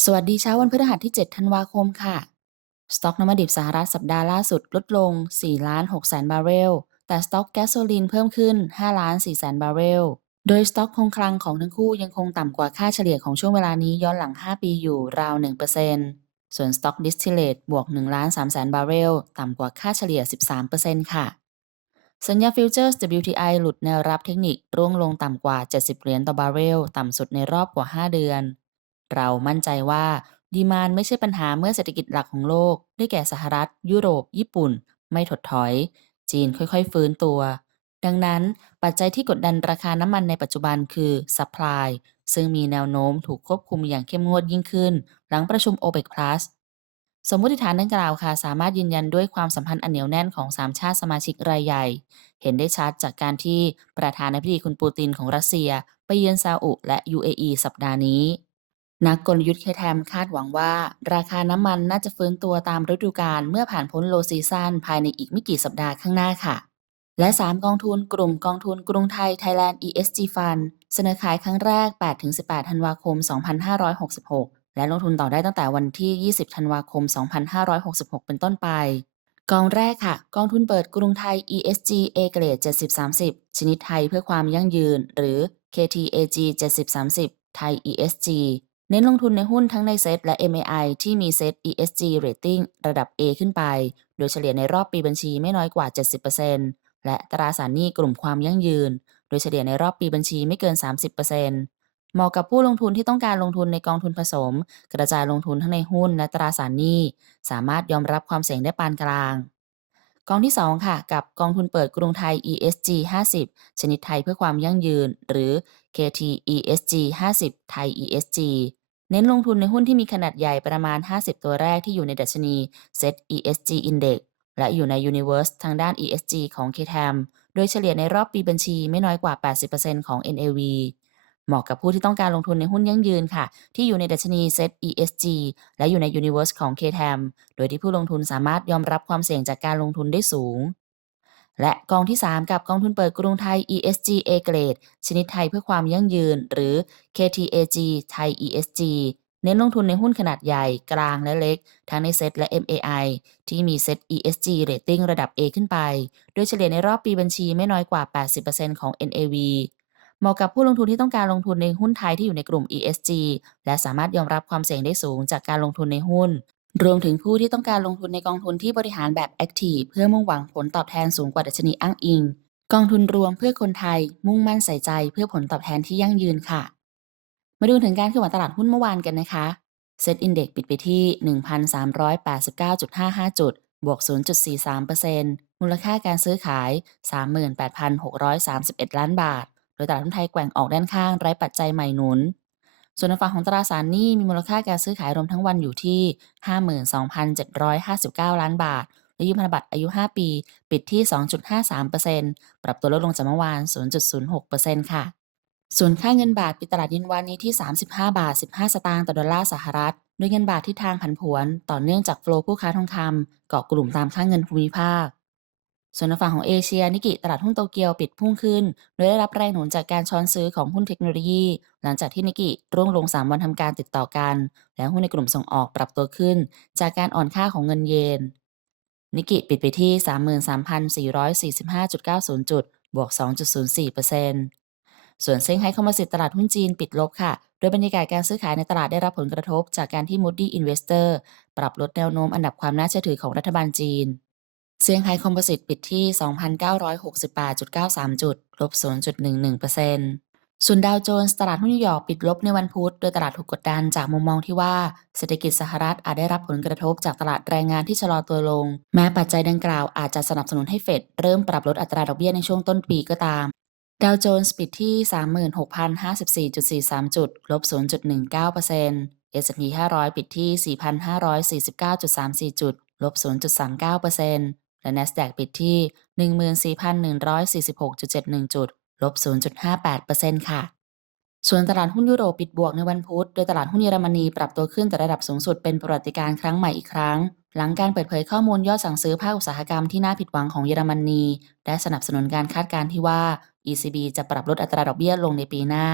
สวัสดีเช้าวันพฤหัสที่ 7 ธันวาคมค่ะ สต็อกน้ำมันดิบสหรัฐสัปดาห์ล่าสุดลดลง4ล้าน6แสนบาร์เรล แต่สต็อกแก๊สโซลีนเพิ่มขึ้น5ล้าน4แสนบาร์เรล โดยสต็อกคงคลังของทั้งคู่ยังคงต่ำกว่าค่าเฉลี่ยของช่วงเวลานี้ย้อนหลัง 5 ปีอยู่ราว 1%ส่วนสต็อกดิสทิเลตบวก1ล้าน3แสนบาร์เรล ต่ำกว่าค่าเฉลี่ย 13%ค่ะ สัญญาฟิวเจอร์ส WTI หลุดแนวรับเทคนิคร่วงลงต่ำกว่า 70 เหรียญต่อบาร์เรล ต่ำสุดในรอบกว่า 5 เดือน เรามั่นใจว่าดีมานไม่ใช่ปัญหาเมื่อเศรษฐกิจหลักของโลก ได้แก่สหรัฐ ยุโรป ญี่ปุ่น ไม่ถดถอย จีนค่อยๆ ฟื้นตัว ดังนั้นปัจจัยที่กดดันราคาน้ำมันในปัจจุบันคือ supply ซึ่งมีแนวโน้มถูกควบคุมอย่างเข้มงวดยิ่งขึ้น หลังประชุม OPEC Plus สมมติฐานดังกล่าวค่ะ สามารถยืนยันด้วยความสัมพันธ์อันเหนียวแน่นของ 3 ชาติสมาชิกรายใหญ่ เห็นได้ชัดจากการที่ประธานาธิบดีคุณปูตินของรัสเซีย ไปเยือนซาอุและ UAE สัปดาห์นี้ นักกลยุทธ์เคแทมคาดหวังว่า ราคาน้ำมันน่าจะฟื้นตัวตามฤดูกาลเมื่อผ่านพ้นโลซีซันภายในอีกไม่กี่สัปดาห์ข้างหน้าค่ะ และ 3 กองทุนกลุ่มกองทุนกรุงไทย Thailand ESG Fund เสนอขายครั้งแรก 8-18 ธันวาคม 2566 และลงทุนต่อได้ตั้งแต่วันที่ 20 ธันวาคม 2566 เป็นต้นไป กองแรกค่ะ กองทุนเปิดกรุงไทย ESG A เกรด70-30 ชนิดไทยเพื่อความยั่งยืน หรือ KTAG 70-30 ไทย ESG เน้นลงทุนในหุ้นทั้งในเซตและ MAI ที่มีเซต ESG Rating ระดับ A ขึ้นไป โดยเฉลี่ยในรอบปีบัญชีไม่น้อยกว่า 70%และตราสารหนี้กลุ่มความยั่งยืน โดยเฉลี่ยในรอบปีบัญชีไม่เกิน 30%เหมาะกับผู้ลงทุนที่ต้องการลงทุนในกองทุนผสม กระจายลงทุนทั้งในหุ้นและตราสารหนี้ สามารถยอมรับความเสี่ยงได้ปานกลางกองที่ 2 ค่ะ กับกองทุนเปิดกรุงไทย ESG 50 ชนิดไทยเพื่อความยั่งยืน หรือ KT ESG 50 ไทย ESG เน้นลงทุนในหุ้นที่มีขนาดใหญ่ประมาณ 50 ตัวแรกที่อยู่ในดัชนี Set ESG Index และอยู่ใน Universe ทางด้าน ESG ของ KTAM โดยเฉลี่ยในรอบปีบัญชีไม่น้อยกว่า 80%ของ NAV เหมาะกับผู้ที่ต้องการลงทุนในหุ้นยั่งยืนค่ะ ที่อยู่ในดัชนี Set ESG และอยู่ใน Universe ของ KTAM โดยที่ผู้ลงทุนสามารถยอมรับความเสี่ยงจากการลงทุนได้สูง และกองที่ 3 กับกองทุนเปิดกรุงไทย ESG A เกรดชนิดไทยเพื่อความยั่งยืน หรือ KTAG ไทย ESG เน้นลงทุนในหุ้นขนาดใหญ่กลางและเล็ก ทั้งในเซ็ตและ MAI ที่มีเซ็ต ESG Rating ระดับ A ขึ้นไป โดยเฉลี่ยในรอบปีบัญชีไม่น้อยกว่า 80%ของ NAV เหมาะกับผู้ลงทุนที่ต้องการลงทุนในหุ้นไทยที่อยู่ในกลุ่ม ESG และสามารถยอมรับความเสี่ยงได้สูงจากการลงทุนในหุ้น รวมถึงผู้ที่ต้องการลงทุนในกองทุนที่บริหารแบบ Active เพื่อมุ่งหวังผลตอบแทนสูงกว่าดัชนีอ้างอิง กองทุนรวมเพื่อคนไทย มุ่งมั่นใส่ใจเพื่อผลตอบแทนที่ยั่งยืนค่ะ มาดูถึงการเคลื่อนตลาดหุ้นเมื่อวานกันนะคะเซ็ตอินเด็กปิดไปที่ 1,389.55 จุด บวก 0.43%มูลค่าการซื้อขาย 38,631 ล้านบาท โดยตลาดหุ้นไทยแกว่งออกด้านข้างไร้ปัจจัยใหม่หนุน ส่วนในฝั่งของตราสารหนี้มีมูลค่าการซื้อขายรวมทั้งวันอยู่ที่ 52,759 ล้านบาท และยืมพันธบัตรอายุ 5 ปี ปิดที่ 2.53%ปรับตัวลดลงจากเมื่อวาน 0.06%ค่ะ ส่วนค่าเงินบาทปิดตลาดเย็นวันนี้ที่ 35 บาท 15 สตางค์ต่อดอลลาร์สหรัฐโดยเงินบาทที่ทางผันผวน ต่อเนื่องจากโฟลผู้ค้าทองคำเกาะกลุ่มตามค่าเงินภูมิภาค ส่วนฝั่งของเอเชียนิกิตลาดหุ้นโตเกียวปิดพุ่งขึ้น โดยได้รับแรงหนุนจากการช้อนซื้อของหุ้นเทคโนโลยี หลังจากที่นิกิร่วงลง 3 วันทำการติดต่อกัน และหุ้นในกลุ่มส่งออกปรับตัวขึ้น จากการอ่อนค่าของเงินเยน นิกิปิดไปที่ 33,445.90 จุด บวก 2.04%ส่วนเซ็งไฮ้คอมโพสิตตลาดหุ้นจีนปิดลบค่ะ โดยบรรยากาศการซื้อขายในตลาดได้รับผลกระทบจากการที่ Moody Investor ปรับลดแนวโน้มอันดับความน่าเชื่อถือของรัฐบาลจีน เซี่ยงไฮ้คอมโพสิตปิดที่ 2,968.93 จุดลบ 0.11%ส่วนดาวโจนส์ตลาดหุ้นนิวยอร์กปิดลบในวันพุธ โดยตลาดถูกกดดันจากมุมมองที่ว่าเศรษฐกิจสหรัฐอาจได้รับผลกระทบจากตลาดแรงงานที่ชะลอตัวลง แม้ปัจจัยดังกล่าวอาจจะสนับสนุนให้เฟดเริ่มปรับลดอัตราดอกเบี้ยในช่วงต้นปีก็ตาม ดาวโจนส์ปิดที่ 36,054.43 จุดลบ 0.19% S&P 500 ปิดที่ 4,549.34 จุดลบ 0.39% และ NASDAQ ปิดที่ 14,146.71 จุด ลบ 0.58%ค่ะ ส่วนตลาดหุ้นยุโรปปิดบวกในวันพุธ โดยตลาดหุ้นเยอรมนีปรับตัวขึ้นแต่ระดับสูงสุดเป็นประวัติการครั้งใหม่อีกครั้ง หลังการเปิดเผยข้อมูลยอดสั่งซื้อภาคอุตสาหกรรมที่น่าผิดหวังของเยอรมนีได้สนับสนุนการคาดการณ์ที่ว่า ECB จะปรับลดอัตราดอกเบี้ยลงในปีหน้า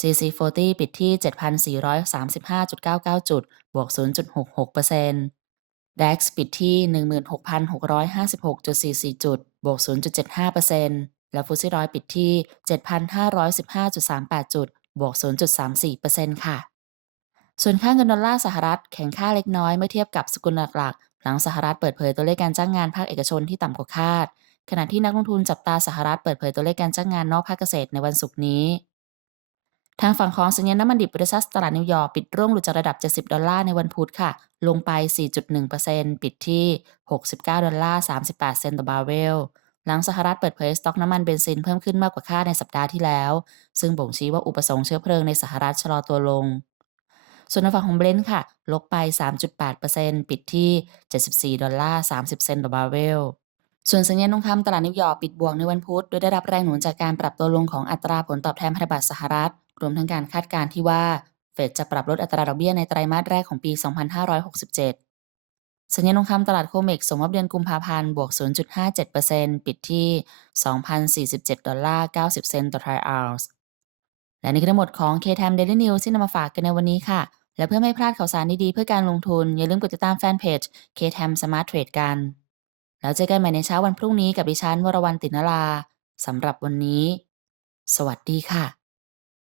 CC40 ปิดที่ 7,435.99 จุด บวก 0.66% DAX ปิดที่ 16,656.44 จุด บวก 0.75%และฟุตซี่ร้อยปิดที่ 7,515.38 จุด บวก 0.34%ค่ะ ส่วนค่าเงินดอลลาร์สหรัฐแข็งค่าเล็กน้อยเมื่อเทียบกับสกุลหลักๆ หลังสหรัฐเปิดเผยตัวเลขการจ้างงานภาคเอกชนที่ต่ำกว่าคาด ขณะที่นักลงทุนจับตาสหรัฐเปิดเผยตัวเลขการจ้างงานนอกภาคเกษตรในวันศุกร์นี้ ทางฝั่งของสัญญาณน้ำมันดิบบริษัทตลาดนิวยอร์กปิดร่วงหลุดจากระดับ 70 ดอลลาร์ในวันพุธค่ะ ลงไป 4.1%ปิดที่ 69 ดอลลาร์ 38 เซนต์ต่อบาร์เรลหลังสหรัฐเปิดเผยสต็อกน้ำมันเบนซินเพิ่มขึ้นมากกว่าคาดในสัปดาห์ที่แล้ว ซึ่งบ่งชี้ว่าอุปสงค์เชื้อเพลิงในสหรัฐชะลอตัวลง ส่วนในฝั่งของเบรนท์ค่ะ ลบไป 3.8%ปิดที่ 74 ดอลลาร์ 30 เซนต์ต่อบาร์เรลส่วนสัญญาณทองคำตลาดนิวยอร์กปิดบวกในวันพุธ โดยได้รับแรงหนุนจากการปรับตัวลงของอัตราผลตอบแทนพันธบัตรสหรัฐ รวมทั้งการคาดการณ์ที่ว่า เฟดจะปรับลดอัตราดอกเบี้ยในไตรมาสแรกของปี 2567 สัญญาณทองคำตลาดโคเมกส่งมอบเดือนกุมภาพันธ์บวก 0.57%ปิดที่ 2,047 ดอลลาร์ 90 เซนต์ต่อทรัลออนซ์และนี่คือทั้งหมดของ KTM Daily News ที่นำมาฝากกันในวันนี้ค่ะ และเพื่อไม่พลาดข่าวสารดีๆเพื่อการลงทุน อย่าลืมกดติดตามแฟนเพจ KTM Smart Trade กัน แล้วเจอกันใหม่ในเช้าวันพรุ่งนี้กับดิฉันวรวรรณตินราสำหรับวันนี้ สวัสดีค่ะ